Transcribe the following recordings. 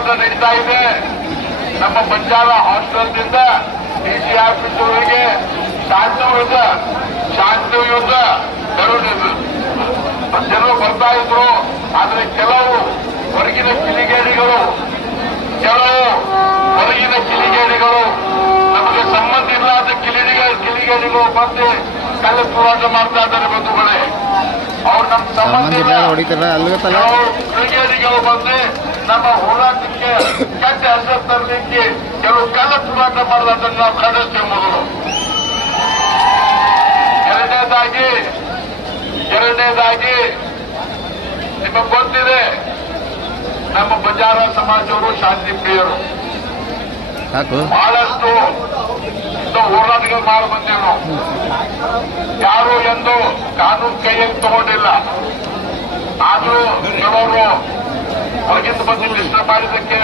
ಹೋರಾಟ ನಡೀತಾ ಇದೆ. ನಮ್ಮ ಬಂಜಾರ ಹಾಸ್ಟೆಲ್ದಿಂದ ಡಿಸಿ ಆಫೀಸವರೆಗೆ ಶಾಂತಿಯುತ ಜನರು ಬರ್ತಾ ಇದ್ರು. ಆದ್ರೆ ಕೆಲವು ಹೊರಗಿನ ಕಿಲಿಗೇಡಿಗಳು ನಮಗೆ ಸಂಬಂಧ ಇಲ್ಲದ ಕಿಲಿಗೇಡಿಗಳು ಬಂದು ಕಲ್ಲ ಹೋರಾಟ ಮಾಡ್ತಾ ಇದ್ದಾರೆ. ಬಂಧುಗಳೇ, ಅವ್ರು ನಮ್ಮ ಸಂಬಂಧ ಕಿಲಿಗೇಡಿಗಳು ಬಂದು ನಮ್ಮ ಹೋರಾಟಕ್ಕೆ ಕೆಟ್ಟ ಹೆಸರು ತರಲಿಕ್ಕೆ ಕೆಲವು ಕಲ್ಲ ಹೋರಾಟ ಮಾಡೋದನ್ನು ನಾವು ಖಂಡಿಸ್ತೇವೆ. ಮೊದಲು ಎರಡನೇದಾಗಿ ನಿಮಗೆ ಗೊತ್ತಿದೆ, ನಮ್ಮ ಬಂಜಾರ ಸಮಾಜವರು ಶಾಂತಿ ಪ್ರಿಯರು. ಬಹಳಷ್ಟು ಹೋರಾಟಗಳು ಮಾಡಿ ಬಂದೇವು ನಾವು. ಯಾರು ಎಂದು ಕಾನೂನು ಕೈಯಲ್ಲಿ ತಗೊಂಡಿಲ್ಲ. ಆದರೂ ಕೆಲವರು ಹೊರಗಿಂದ ಬಂದು ಡಿಸ್ಟರ್ಬ್ ಮಾಡಿದ್ದಕ್ಕೆ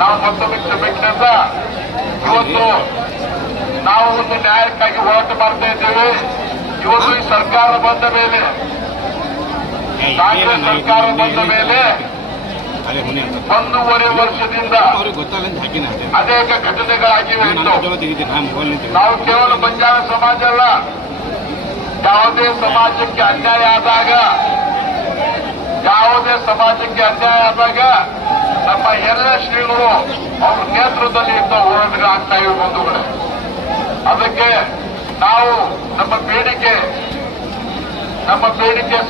ನಾವು ಮತ್ತೊಮ್ಮೆ ಕ್ಷಮೆಂತ ಇವತ್ತು ನಾವು ಒಂದು ನ್ಯಾಯಕ್ಕಾಗಿ ಹೋರಾಟ ಮಾಡ್ತಾ ಇದ್ದೇವೆ. ಇವತ್ತು ಈ ಸರ್ಕಾರ ಬಂದ ಮೇಲೆ, ಕಾಂಗ್ರೆಸ್ ಸರ್ಕಾರ ಬಂದ ಮೇಲೆ 1.5 ವರ್ಷದಿಂದ ಅನೇಕ ಘಟನೆಗಳಾಗಿವೆ. ನಾವು ಕೇವಲ ಬಂಜಾರ ಸಮಾಜ ಅಲ್ಲ, ಯಾವುದೇ ಸಮಾಜಕ್ಕೆ ಅನ್ಯಾಯ ಆದಾಗ ನಮ್ಮ ಎಲ್ಲ ಶ್ರೀಗಳು ಅವ್ರ ನೇತೃತ್ವದಲ್ಲಿ ಇಂಥ ಹೋರಾಟಗಳಾಗ್ತಾ ಇವೆ. ಬಂಧುಗಳೇ, ಅದಕ್ಕೆ ನಾವು ನಮ್ಮ ಬೇಡಿಕೆ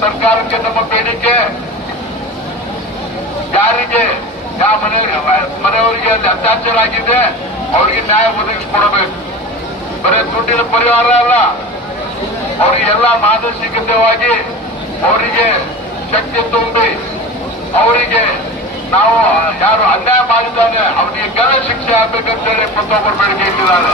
ಸರ್ಕಾರಕ್ಕೆ, ನಮ್ಮ ಬೇಡಿಕೆ ಯಾರಿಗೆ ಯಾವ ಮನೆಯವರಿಗೆ ಅಲ್ಲಿ ಅತ್ಯಾಚಾರ ಆಗಿದೆ ಅವರಿಗೆ ನ್ಯಾಯ ಒದಗಿಸಿಕೊಡಬೇಕು. ಬರೀ ದುಡ್ಡಿನ ಪರಿಹಾರ ಅಲ್ಲ, ಅವರಿಗೆ ಎಲ್ಲ ಮಾನಸಿಕವಾಗಿ ಅವರಿಗೆ ಶಕ್ತಿ ತುಂಬಿ, ಅವರಿಗೆ ನಾವು ಯಾರು ಅನ್ಯಾಯ ಮಾಡಿದ್ದಾನೆ ಅವರಿಗೆ ಗಣ ಶಿಕ್ಷೆ ಆಗ್ಬೇಕಂತೇಳಿ ಪ್ರತಿಯೊಬ್ಬರು ಬೇಡಿಕೆ ಇಟ್ಟಿದ್ದಾರೆ.